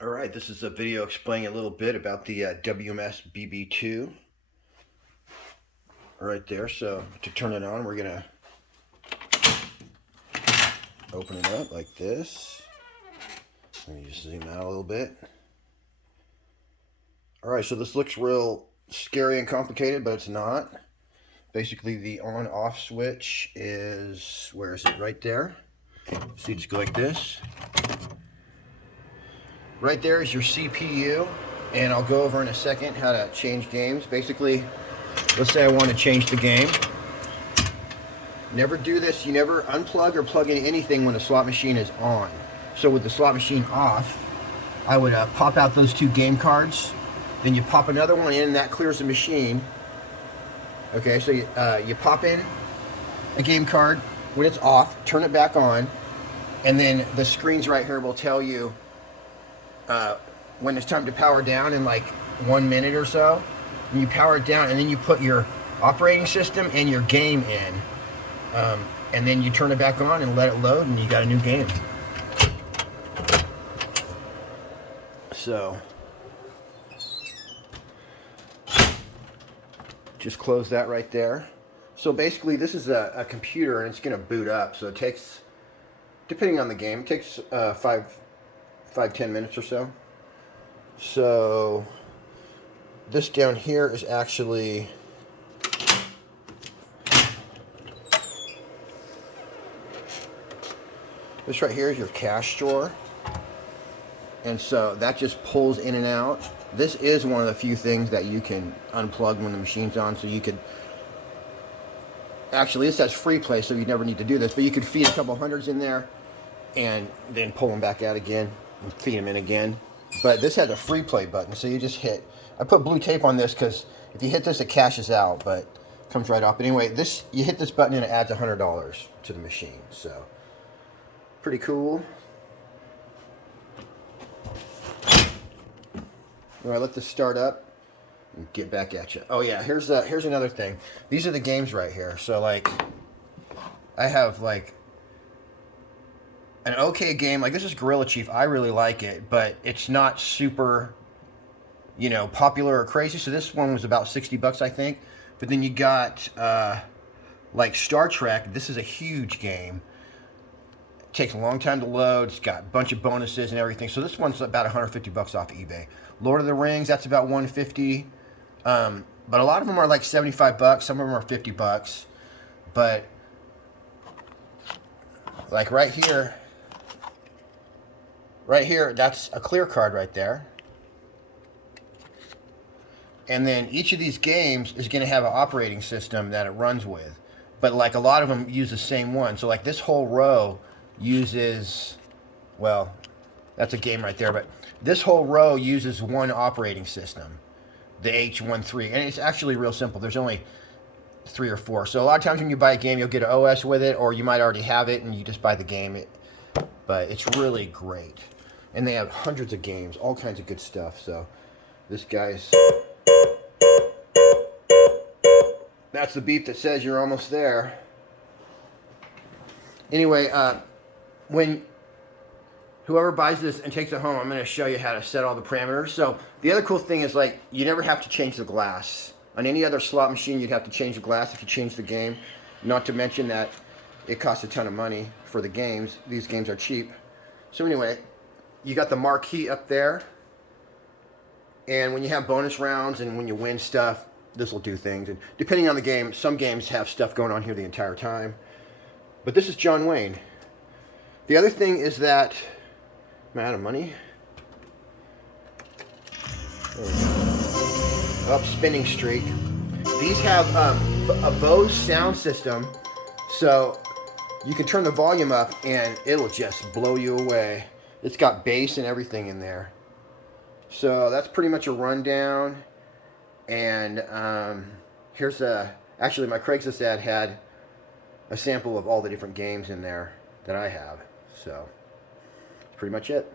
Alright, this is a video explaining a little bit about the WMS BB2 right there. So to turn it on, we're going to open it up like this. Let me just zoom out a little bit. Alright, so this looks real scary and complicated, but it's not. Basically, the on-off switch is, where is it? Right there. So you just go like this. Right there is your CPU, and I'll go over in a second how to change games. Basically, let's say I want to change the game. Never do this. You never unplug or plug in anything when the slot machine is on. So with the slot machine off, I would pop out those two game cards. Then you pop another one in, and that clears the machine. Okay, so you pop in a game card when it's off, turn it back on, and then the screens right here will tell you when it's time to power down in like 1 minute or so. And you power it down, and then you put your operating system and your game in, and then you turn it back on and let it load, and you got a new game. So just close that right there. So basically, this is a computer, and it's going to boot up. So it takes, depending on the game, it takes 5-10 minutes or so. So this down here is actually this right here is your cash drawer, and so that just pulls in and out. This is one of the few things that you can unplug when the machine's on, so you could actually, this has free play, so you never need to do this, but you could feed a couple hundreds in there and then pull them back out again and feed them in again. But this has a free play button, so you just hit, I put blue tape on this because if you hit this, it cashes out, but it comes right off. But anyway, this, you hit this button and it adds $100 to the machine, so pretty cool. All right, let this start up and get back at you. Oh yeah, here's another thing. These are the games right here. So like, I have like an okay game. Like this is Gorilla Chief. I really like it, but it's not super, you know, popular or crazy. So this one was about 60 bucks, I think. But then you got like Star Trek. This is a huge game. It takes a long time to load. It's got a bunch of bonuses and everything. So this one's about 150 bucks off eBay. Lord of the Rings, that's about 150. But a lot of them are like 75 bucks. Some of them are 50 bucks. But like right here, that's a clear card right there. And then each of these games is going to have an operating system that it runs with. But like a lot of them use the same one. So like this whole row uses, well, that's a game right there, but this whole row uses one operating system, the H13, and it's actually real simple. There's only 3 or 4. So a lot of times when you buy a game, you'll get an OS with it, or you might already have it and you just buy the game. But it's really great. And they have hundreds of games, all kinds of good stuff. So this guy's, that's the beep that says you're almost there. Anyway, when whoever buys this and takes it home, I'm going to show you how to set all the parameters. So the other cool thing is, like, you never have to change the glass. On any other slot machine, you'd have to change the glass if you change the game. Not to mention that it costs a ton of money for the games. These games are cheap. So anyway, you got the marquee up there. And when you have bonus rounds and when you win stuff, this will do things. And depending on the game, some games have stuff going on here the entire time. But this is John Wayne. The other thing is that, am I out of money? There we go. Up, spinning streak. These have a Bose sound system, so you can turn the volume up and it'll just blow you away. It's got bass and everything in there. So that's pretty much a rundown. And here's actually my Craigslist ad had a sample of all the different games in there that I have. So that's pretty much it.